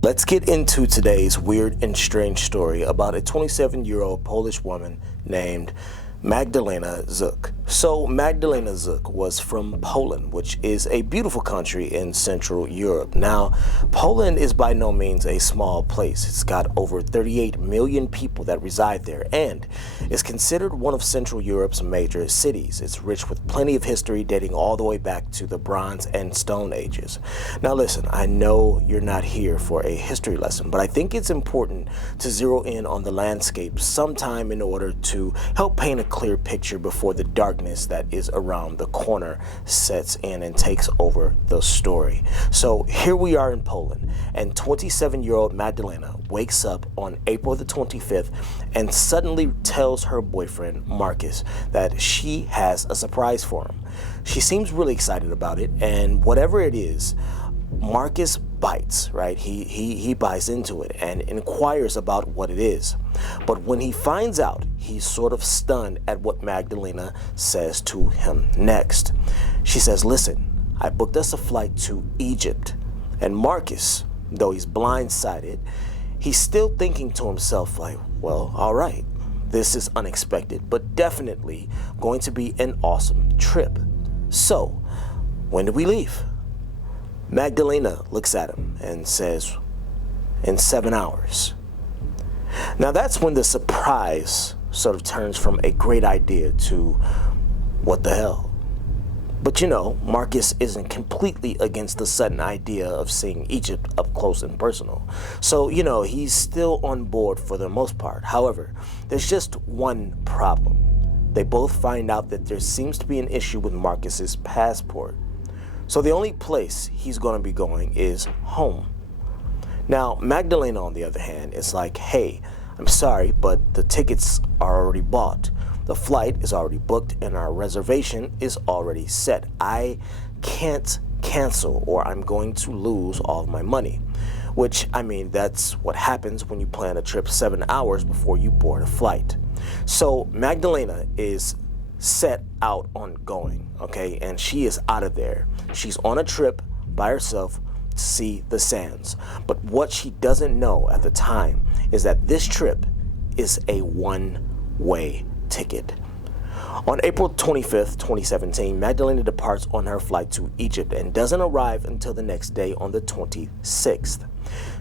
Let's get into today's weird and strange story about a 27-year-old Polish woman named Magdalena Zuk. So Magdalena Zuk was from Poland, which is a beautiful country in Central Europe. Now, Poland is by no means a small place. It's got over 38 million people that reside there and is considered one of Central Europe's major cities. It's rich with plenty of history dating all the way back to the Bronze and Stone Ages. Now listen, I know you're not here for a history lesson, but I think it's important to zero in on the landscape sometime in order to help paint a clear picture before the darkness that is around the corner sets in and takes over the story. So here we are in Poland, and 27-year-old Magdalena wakes up on April the 25th and suddenly tells her boyfriend, Marcus, that she has a surprise for him. She seems really excited about it, and whatever it is, Marcus bites, right? He buys into it and inquires about what it is. But when he finds out, he's sort of stunned at what Magdalena says to him next. She says, listen, I booked us a flight to Egypt. And Marcus, though he's blindsided, he's still thinking to himself like, well, all right, this is unexpected, but definitely going to be an awesome trip. So, when do we leave? Magdalena looks at him and says, in 7 hours. Now that's when the surprise sort of turns from a great idea to what the hell. But you know, Marcus isn't completely against the sudden idea of seeing Egypt up close and personal. So, you know, he's still on board for the most part. However, there's just one problem. They both find out that there seems to be an issue with Marcus's passport. So the only place he's going to be going is home. Now, Magdalena, on the other hand, is like, hey, I'm sorry, but the tickets are already bought. The flight is already booked and our reservation is already set. I can't cancel or I'm going to lose all of my money. Which, I mean, that's what happens when you plan a trip 7 hours before you board a flight. So Magdalena is set out on going, okay? And she is out of there. She's on a trip by herself to see the sands. But what she doesn't know at the time is that this trip is a one-way ticket. On April 25th, 2017, Magdalena departs on her flight to Egypt and doesn't arrive until the next day on the 26th.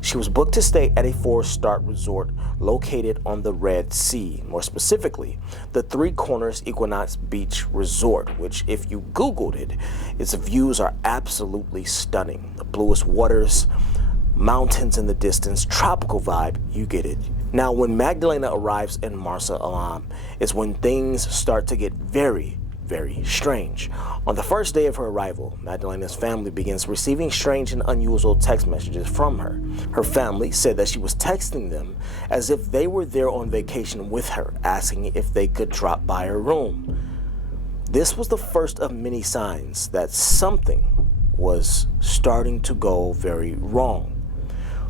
She was booked to stay at a 4-star resort located on the Red Sea, more specifically, the Three Corners Equinox Beach Resort, which if you Googled it, its views are absolutely stunning. The bluest waters, mountains in the distance, tropical vibe, you get it. Now, when Magdalena arrives in Marsa Alam is when things start to get very, very strange. On the first day of her arrival, Magdalena's family begins receiving strange and unusual text messages from her. Her family said that she was texting them as if they were there on vacation with her, asking if they could drop by her room. This was the first of many signs that something was starting to go very wrong.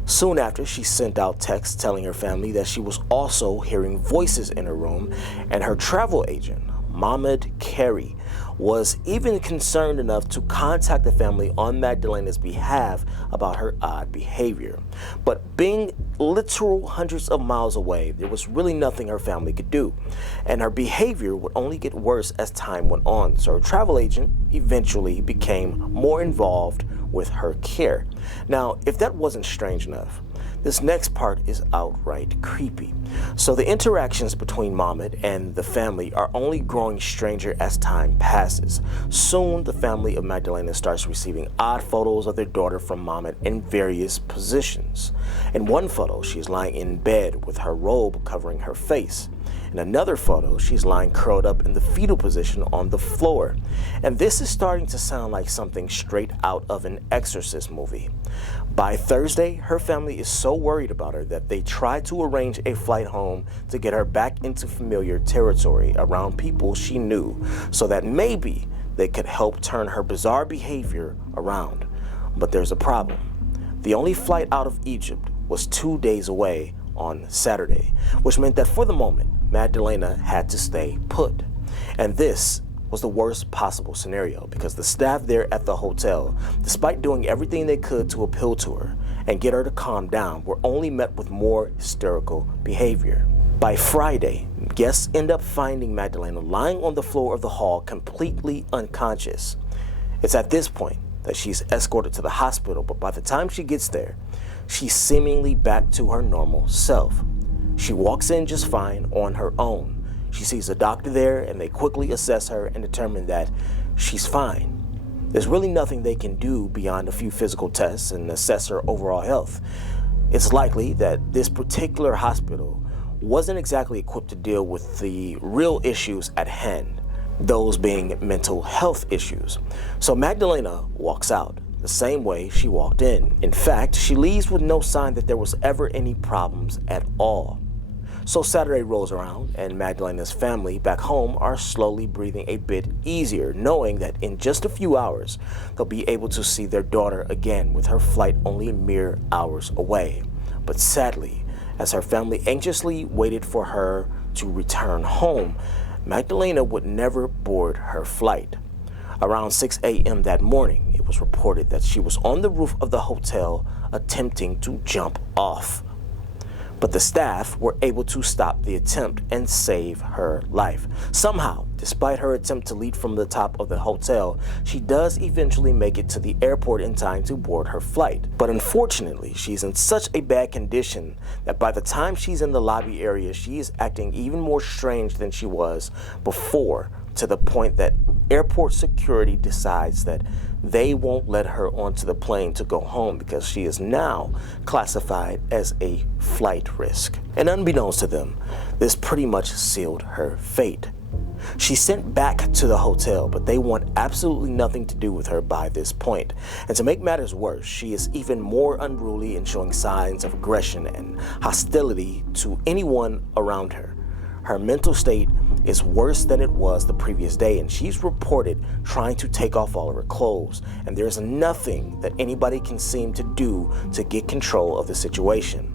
Soon after, she sent out texts telling her family that she was also hearing voices in her room, and her travel agent, Mohammed Carey, was even concerned enough to contact the family on Magdalena's behalf about her odd behavior. But being literal hundreds of miles away, there was really nothing her family could do, and her behavior would only get worse as time went on. So her travel agent eventually became more involved with her care. Now, if that wasn't strange enough, this next part is outright creepy. So the interactions between Mohammed and the family are only growing stranger as time passes. Soon, the family of Magdalena starts receiving odd photos of their daughter from Mohammed in various positions. In one photo, she's lying in bed with her robe covering her face. In another photo, she's lying curled up in the fetal position on the floor. And this is starting to sound like something straight out of an Exorcist movie. By Thursday, her family is so worried about her that they try to arrange a flight home to get her back into familiar territory around people she knew so that maybe they could help turn her bizarre behavior around. But there's a problem. The only flight out of Egypt was 2 days away on Saturday, which meant that for the moment, Magdalena had to stay put. And this was the worst possible scenario because the staff there at the hotel, despite doing everything they could to appeal to her and get her to calm down, were only met with more hysterical behavior. By Friday, guests end up finding Magdalena lying on the floor of the hall completely unconscious. It's at this point that she's escorted to the hospital, but by the time she gets there, she's seemingly back to her normal self. She walks in just fine on her own. She sees a doctor there and they quickly assess her and determine that she's fine. There's really nothing they can do beyond a few physical tests and assess her overall health. It's likely that this particular hospital wasn't exactly equipped to deal with the real issues at hand, those being mental health issues. So Magdalena walks out the same way she walked in. In fact, she leaves with no sign that there was ever any problems at all. So Saturday rolls around and Magdalena's family back home are slowly breathing a bit easier, knowing that in just a few hours, they'll be able to see their daughter again with her flight only mere hours away. But sadly, as her family anxiously waited for her to return home, Magdalena would never board her flight. Around 6 a.m. that morning, it was reported that she was on the roof of the hotel attempting to jump off. But the staff were able to stop the attempt and save her life. Somehow, despite her attempt to leap from the top of the hotel, she does eventually make it to the airport in time to board her flight. But unfortunately, she's in such a bad condition that by the time she's in the lobby area, she is acting even more strange than she was before, to the point that airport security decides that they won't let her onto the plane to go home because she is now classified as a flight risk. And unbeknownst to them, this pretty much sealed her fate. She's sent back to the hotel, but they want absolutely nothing to do with her by this point. And to make matters worse, she is even more unruly and showing signs of aggression and hostility to anyone around her. Her mental state is worse than it was the previous day, and she's reported trying to take off all of her clothes, and there's nothing that anybody can seem to do to get control of the situation.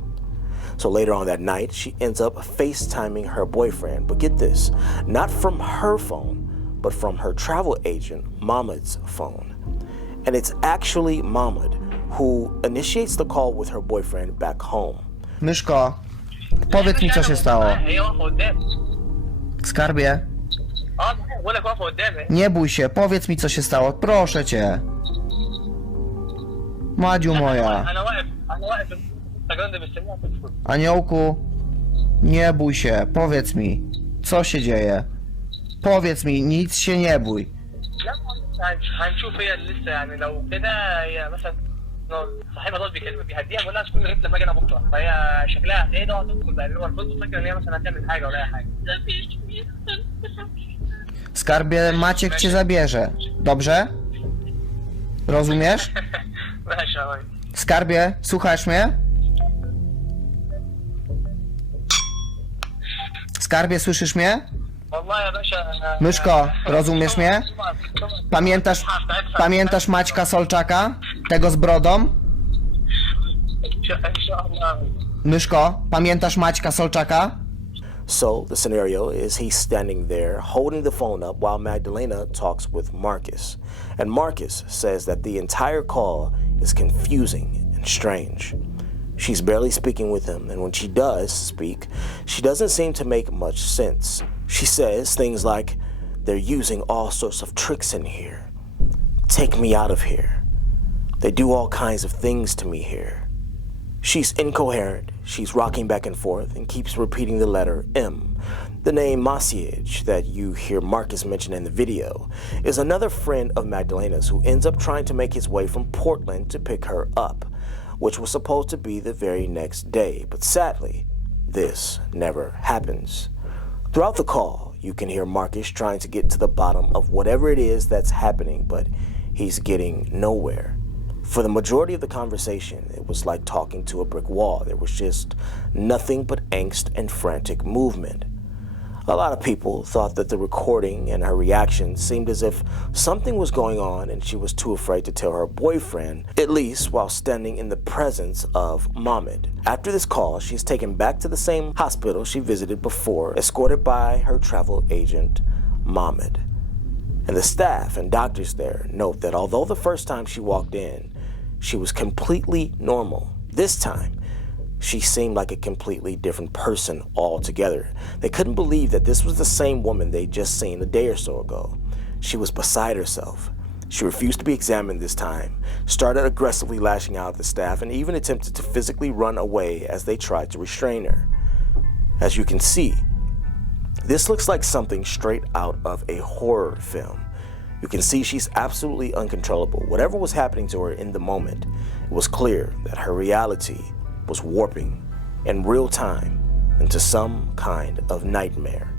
So later on that night, she ends up FaceTiming her boyfriend, but get this, not from her phone, but from her travel agent, Mahmoud's phone. And it's actually Mahmoud who initiates the call with her boyfriend back home. Myszko, powiedz mi, co się stało. Skarbie, nie bój się, powiedz mi, co się stało, proszę cię. Madziu moja. Aniołku, nie bój się, powiedz mi, co się dzieje. Powiedz mi, nic się nie bój. صاحبها دول بيكلمها بيهديها بيقول لها تكون غبت لما اجي انا بكره فهي شكلها هتهدى وهتدخل بقى اللي هو الفندق فاكره ان هي مثلا هتعمل حاجه ولا اي حاجه. Skarbie, Maciek cię zabierze, dobrze? Rozumiesz? Skarbie, słuchasz mnie? Skarbie, słyszysz mnie? Myszko, rozumiesz mnie? Pamiętasz Maćka Solczaka? Tego z brodą? Myszko, pamiętasz Maćka Solczaka? So the scenario is he's standing there holding the phone up while Magdalena talks with Marcus. And Marcus says that the entire call is confusing and strange. She's barely speaking with him, and when she does speak, she doesn't seem to make much sense. She says things like, "They're using all sorts of tricks in here. Take me out of here. They do all kinds of things to me here." She's incoherent, she's rocking back and forth, and keeps repeating the letter M. The name Masiej that you hear Marcus mention in the video is another friend of Magdalena's who ends up trying to make his way from Portland to pick her up, which was supposed to be the very next day, but sadly, this never happens. Throughout the call, you can hear Marcus trying to get to the bottom of whatever it is that's happening, but he's getting nowhere. For the majority of the conversation, it was like talking to a brick wall. There was just nothing but angst and frantic movement. A lot of people thought that the recording and her reaction seemed as if something was going on and she was too afraid to tell her boyfriend, at least while standing in the presence of Mohammed. After this call, she's taken back to the same hospital she visited before, escorted by her travel agent, Mohammed. And the staff and doctors there note that although the first time she walked in, she was completely normal, this time, she seemed like a completely different person altogether. They couldn't believe that this was the same woman they'd just seen a day or so ago. She was beside herself. She refused to be examined this time, started aggressively lashing out at the staff, and even attempted to physically run away as they tried to restrain her. As you can see, this looks like something straight out of a horror film. You can see she's absolutely uncontrollable. Whatever was happening to her in the moment, it was clear that her reality was warping in real time into some kind of nightmare.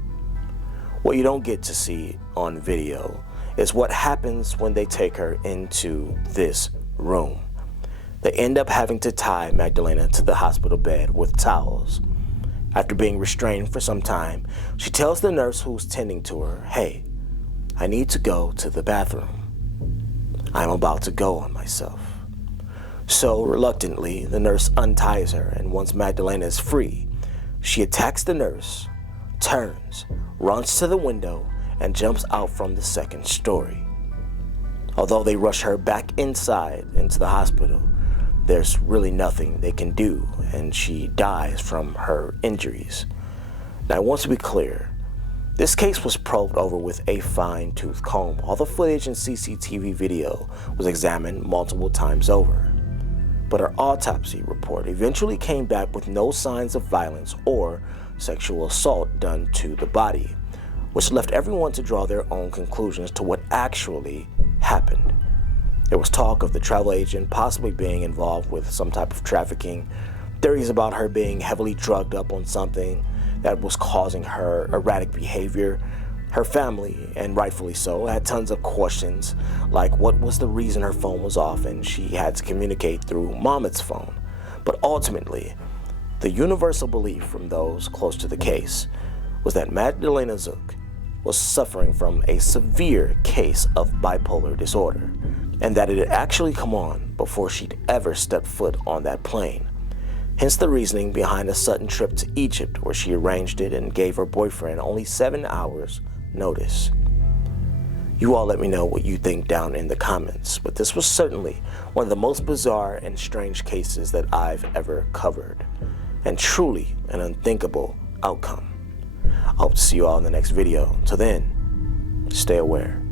What you don't get to see on video is what happens when they take her into this room. They end up having to tie Magdalena to the hospital bed with towels. After being restrained for some time, she tells the nurse who's tending to her, "Hey, I need to go to the bathroom. I'm about to go on myself." So reluctantly, the nurse unties her, and once Magdalena is free, she attacks the nurse, turns, runs to the window, and jumps out from the second story. Although they rush her back inside into the hospital, there's really nothing they can do, and she dies from her injuries. Now, I want to be clear. This case was probed over with a fine-tooth comb. All the footage and CCTV video was examined multiple times over. But her autopsy report eventually came back with no signs of violence or sexual assault done to the body, which left everyone to draw their own conclusions to what actually happened. There was talk of the travel agent possibly being involved with some type of trafficking, theories about her being heavily drugged up on something that was causing her erratic behavior. Her family, and rightfully so, had tons of questions, like what was the reason her phone was off and she had to communicate through Mohammed's phone. But ultimately, the universal belief from those close to the case was that Magdalena Zuk was suffering from a severe case of bipolar disorder, and that it had actually come on before she'd ever stepped foot on that plane. Hence the reasoning behind a sudden trip to Egypt, where she arranged it and gave her boyfriend only 7 hours notice. You all let me know what you think down in the comments, but this was certainly one of the most bizarre and strange cases that I've ever covered, and truly an unthinkable outcome. I hope to see you all in the next video. Till then, stay aware.